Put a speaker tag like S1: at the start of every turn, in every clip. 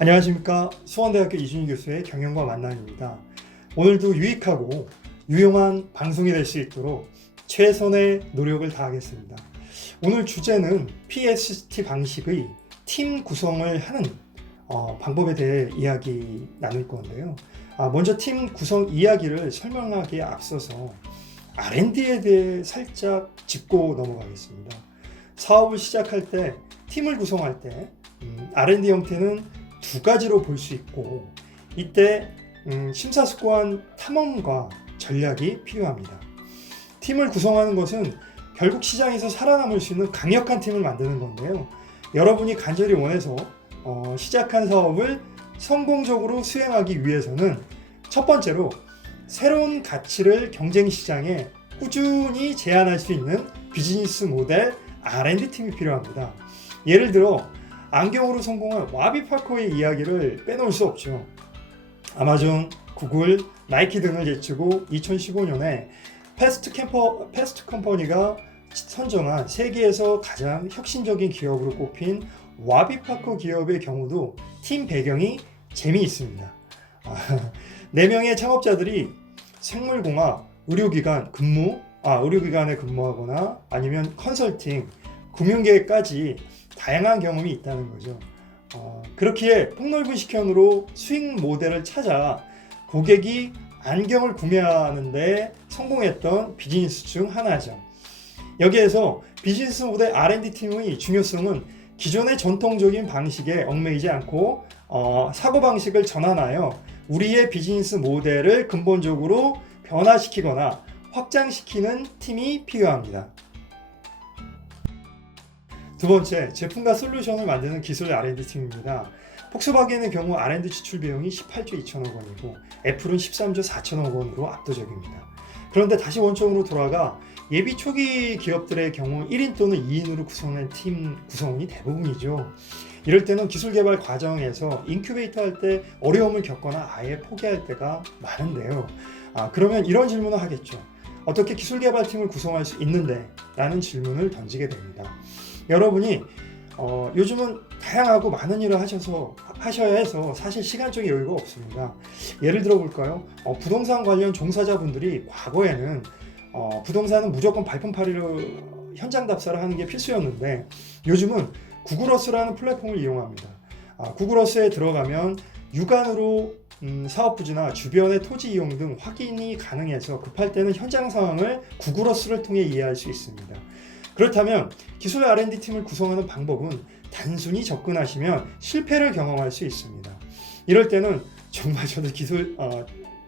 S1: 안녕하십니까 수원대학교 이준희 교수의 경영과 만남입니다. 오늘도 유익하고 유용한 방송이 될 수 있도록 최선의 노력을 다하겠습니다. 오늘 주제는 PST 방식의 팀 구성을 하는 어, 방법에 대해 이야기 나눌 건데요. 아, 먼저 팀 구성 이야기를 설명하기에 앞서서 R&D에 대해 살짝 짚고 넘어가겠습니다. 사업을 시작할 때 팀을 구성할 때 음, R&D 형태는 두 가지로 볼 수 있고 이때 음, 심사숙고한 탐험과 전략이 필요합니다. 팀을 구성하는 것은 결국 시장에서 살아남을 수 있는 강력한 팀을 만드는 건데요. 여러분이 간절히 원해서 어, 시작한 사업을 성공적으로 수행하기 위해서는 첫 번째로 새로운 가치를 경쟁 시장에 꾸준히 제안할 수 있는 비즈니스 모델 R&D 팀이 필요합니다. 예를 들어 안경으로 성공한 와비 파커의 이야기를 빼놓을 수 없죠. 아마존, 구글, 나이키 등을 제치고 2015년에 패스트 캠퍼 패스트 컴퍼니가 선정한 세계에서 가장 혁신적인 기업으로 꼽힌 와비 파커 기업의 경우도 팀 배경이 재미있습니다. 아, 네 명의 창업자들이 생물공학, 의료기관 근무, 아 의료기관에 근무하거나 아니면 컨설팅, 금융계까지 다양한 경험이 있다는 거죠. 어, 그렇기에 폭넓은 시편으로 수익 모델을 찾아 고객이 안경을 구매하는데 성공했던 비즈니스 중 하나죠. 여기에서 비즈니스 모델 R&D 팀의 중요성은 기존의 전통적인 방식에 얽매이지 않고 어, 사고 방식을 전환하여 우리의 비즈니스 모델을 근본적으로 변화시키거나 확장시키는 팀이 필요합니다. 두 번째, 제품과 솔루션을 만드는 기술 R&D 팀입니다. 폭스바겐의 경우 R&D 지출 비용이 18조 2천억 원이고 애플은 13조 4천억 원으로 압도적입니다. 그런데 다시 원점으로 돌아가 예비 초기 기업들의 경우 1인 또는 2인으로 구성된 팀 구성원이 대부분이죠. 이럴 때는 기술 개발 과정에서 인큐베이터 할 때 어려움을 겪거나 아예 포기할 때가 많은데요. 아, 그러면 이런 질문을 하겠죠. 어떻게 기술 개발팀을 구성할 수 있는데? 라는 질문을 던지게 됩니다. 여러분이 어, 요즘은 다양하고 많은 일을 하셔서 하셔야 해서 사실 시간적인 여유가 없습니다. 예를 들어 볼까요? 어, 부동산 관련 종사자분들이 과거에는 어, 부동산은 무조건 발품팔이로 현장 답사를 하는 게 필수였는데 요즘은 구글어스라는 플랫폼을 이용합니다. 아, 구글어스에 들어가면 육안으로 음, 사업 부지나 주변의 토지 이용 등 확인이 가능해서 급할 때는 현장 상황을 구글어스를 통해 이해할 수 있습니다. 그렇다면 기술 R&D 팀을 구성하는 방법은 단순히 접근하시면 실패를 경험할 수 있습니다. 이럴 때는 정말 저도 기술 어,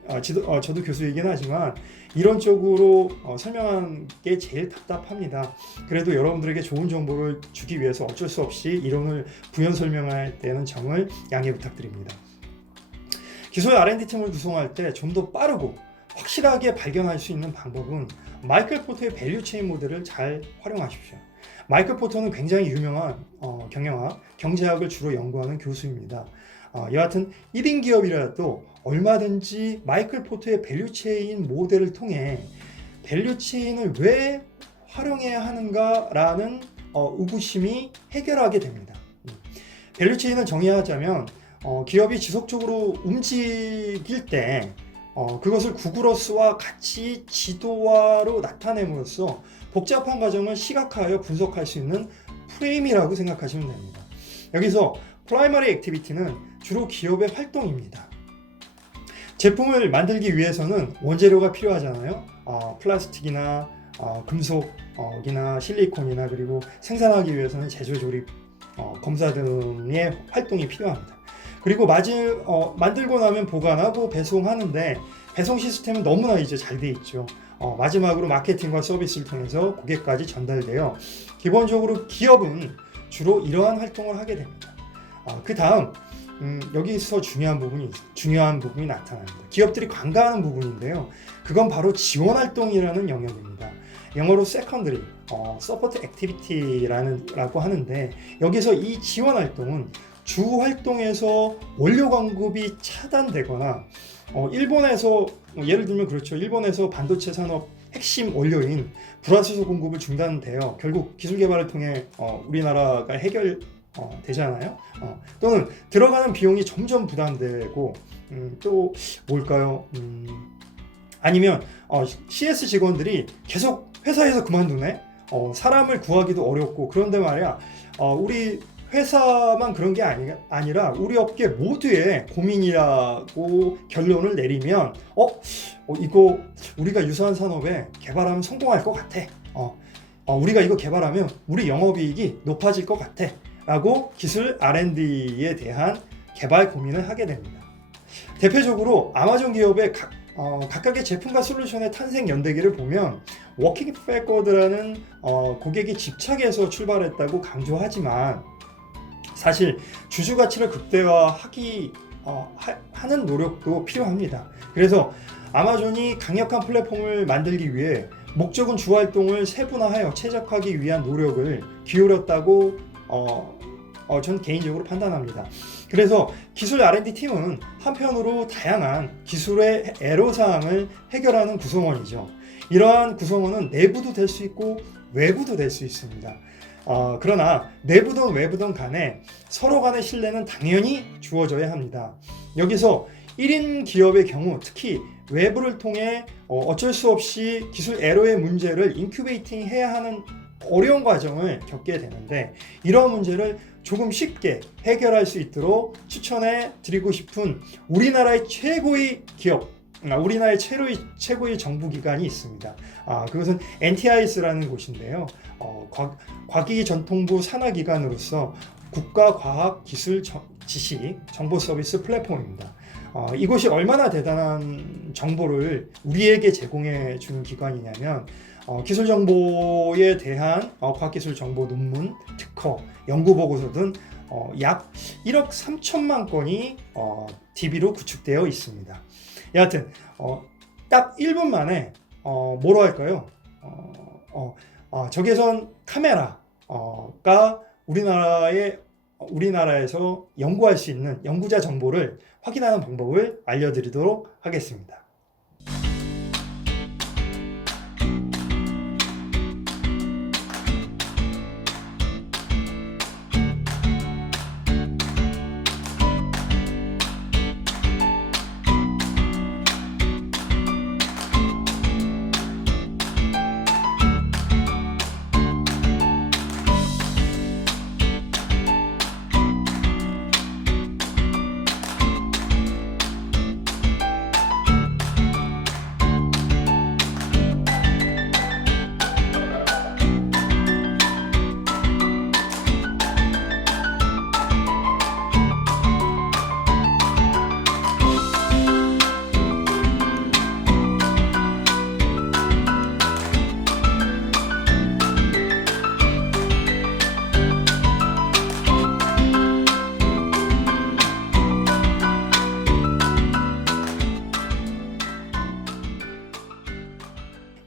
S1: 어, 지도, 어, 저도 교수이긴 하지만 이런 쪽으로 어, 설명하는 게 제일 답답합니다. 그래도 여러분들에게 좋은 정보를 주기 위해서 어쩔 수 없이 이론을 부연 설명할 때는 정을 양해 부탁드립니다. 기술 R&D 팀을 구성할 때 좀 더 빠르고 확실하게 발견할 수 있는 방법은 마이클 포터의 밸류 체인 모델을 잘 활용하십시오. 마이클 포터는 굉장히 유명한 어, 경영학, 경제학을 주로 연구하는 교수입니다. 어, 여하튼 1인 기업이라도 얼마든지 마이클 포터의 밸류 체인 모델을 통해 밸류 체인을 왜 활용해야 하는가라는 어, 의구심이 해결하게 됩니다. 음. 밸류 체인을 정의하자면 어, 기업이 지속적으로 움직일 때 어, 그것을 구글어스와 같이 지도화로 나타냄으로써 복잡한 과정을 시각화하여 분석할 수 있는 프레임이라고 생각하시면 됩니다. 여기서 프라이머리 액티비티는 주로 기업의 활동입니다. 제품을 만들기 위해서는 원재료가 필요하잖아요. 어, 플라스틱이나 어, 금속이나 실리콘이나 그리고 생산하기 위해서는 제조 조립 어, 검사 등의 활동이 필요합니다. 그리고 마지, 어, 만들고 나면 보관하고 배송하는데 배송 시스템은 너무나 이제 잘 돼 있죠. 어, 마지막으로 마케팅과 서비스를 통해서 고객까지 전달되어 기본적으로 기업은 주로 이러한 활동을 하게 됩니다. 어, 그 다음 음, 여기서 중요한 부분이 중요한 부분이 나타납니다. 기업들이 관가하는 부분인데요. 그건 바로 지원 활동이라는 영역입니다. 영어로 secondary, 어, support activity라는 라고 하는데 여기서 이 지원 활동은 주 활동에서 원료 공급이 차단되거나 어, 일본에서 뭐 예를 들면 그렇죠. 일본에서 반도체 산업 핵심 원료인 불화수소 공급을 중단되어 결국 기술 개발을 통해 어, 우리나라가 해결 어, 되잖아요. 어, 또는 들어가는 비용이 점점 부담되고 음, 또 뭘까요? 음, 아니면 어, CS 직원들이 계속 회사에서 그만두네. 어, 사람을 구하기도 어렵고 그런데 말이야. 어, 우리 회사만 그런 게 아니, 아니라 우리 업계 모두의 고민이라고 결론을 내리면 어, 어 이거 우리가 유사한 산업에 개발하면 성공할 것 같아. 어, 어, 우리가 이거 개발하면 우리 영업이익이 높아질 것 같아. 라고 기술 R&D에 대한 개발 고민을 하게 됩니다. 대표적으로 아마존 기업의 각, 어, 각각의 제품과 솔루션의 탄생 연대기를 보면 워킹 백워드라는 어, 고객이 집착해서 출발했다고 강조하지만 사실 주주 가치를 극대화하기 어, 하, 하는 노력도 필요합니다. 그래서 아마존이 강력한 플랫폼을 만들기 위해 목적은 주 활동을 세분화하여 최적화하기 위한 노력을 기울였다고 어, 어, 전 개인적으로 판단합니다. 그래서 기술 R&D 팀은 한편으로 다양한 기술의 애로사항을 해결하는 구성원이죠. 이러한 구성원은 내부도 될 수 있고 외부도 될 수 있습니다. 어, 그러나 내부든 외부든 간에 서로 간의 신뢰는 당연히 주어져야 합니다. 여기서 1인 기업의 경우 특히 외부를 통해 어, 어쩔 수 없이 기술 에러의 문제를 인큐베이팅 해야 하는 어려운 과정을 겪게 되는데 이러한 문제를 조금 쉽게 해결할 수 있도록 추천해 드리고 싶은 우리나라의 최고의 기업 아, 우리나라의 최고의, 최고의 정부기관이 있습니다. 아, 그것은 NTIS라는 곳인데요. 어, 과, 과기 전통부 산하기관으로서 국가과학기술 지식 정보 서비스 플랫폼입니다. 어, 이곳이 얼마나 대단한 정보를 우리에게 제공해 주는 기관이냐면 어, 기술 정보에 대한 어, 과학기술 정보 논문, 특허, 연구 보고서 등 어, 약 1억 3천만 건이 어, DB로 구축되어 있습니다. 여하튼 어, 딱 1분 만에 어, 뭐로 할까요? 어, 어, 어, 적외선 카메라가 우리나라의 우리나라에서 연구할 수 있는 연구자 정보를 확인하는 방법을 알려드리도록 하겠습니다.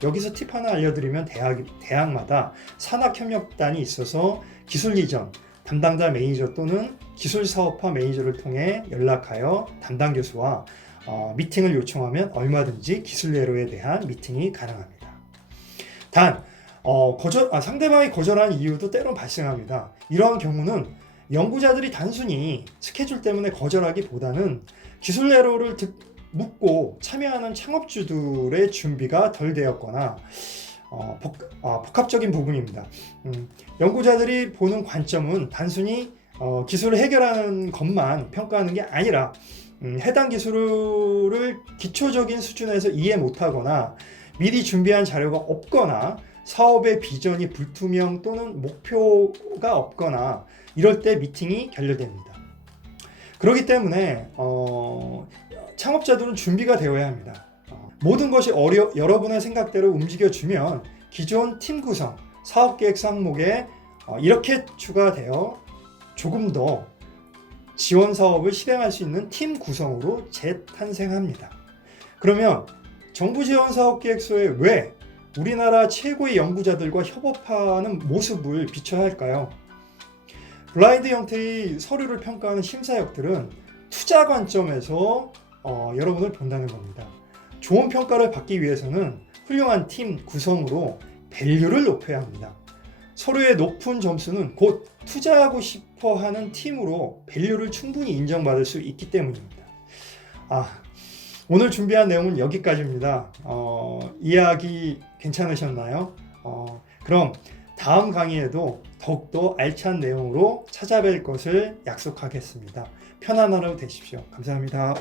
S1: 여기서 팁 하나 알려드리면 대학, 대학마다 산학협력단이 있어서 기술 이전, 담당자 매니저 또는 기술 사업화 매니저를 통해 연락하여 담당 교수와 어, 미팅을 요청하면 얼마든지 기술 예로에 대한 미팅이 가능합니다. 단 어, 거절, 아, 상대방이 거절한 이유도 때론 발생합니다. 이러한 경우는 연구자들이 단순히 스케줄 때문에 거절하기보다는 기술 예로를 듣, 묻고 참여하는 창업주들의 준비가 덜 되었거나 어, 복, 어, 복합적인 부분입니다. 음, 연구자들이 보는 관점은 단순히 어, 기술을 해결하는 것만 평가하는 게 아니라 음, 해당 기술을 기초적인 수준에서 이해 못하거나 미리 준비한 자료가 없거나 사업의 비전이 불투명 또는 목표가 없거나 이럴 때 미팅이 결렬됩니다. 그렇기 때문에 어, 창업자들은 준비가 되어야 합니다. 어, 모든 것이 어려, 여러분의 생각대로 움직여주면 기존 팀 구성, 사업 계획 항목에 어, 이렇게 추가되어 조금 더 지원 사업을 실행할 수 있는 팀 구성으로 재탄생합니다. 그러면 정부 지원 사업 계획서에 왜 우리나라 최고의 연구자들과 협업하는 모습을 비춰야 할까요? 블라인드 형태의 서류를 평가하는 심사역들은 투자 관점에서 어, 여러분을 본다는 겁니다. 좋은 평가를 받기 위해서는 훌륭한 팀 구성으로 밸류를 높여야 합니다. 서로의 높은 점수는 곧 투자하고 싶어 하는 팀으로 밸류를 충분히 인정받을 수 있기 때문입니다. 아, 오늘 준비한 내용은 여기까지입니다. 어, 이야기 괜찮으셨나요? 어, 그럼 다음 강의에도 더욱더 알찬 내용으로 찾아뵐 것을 약속하겠습니다. 편안한 하루 되십시오. 감사합니다.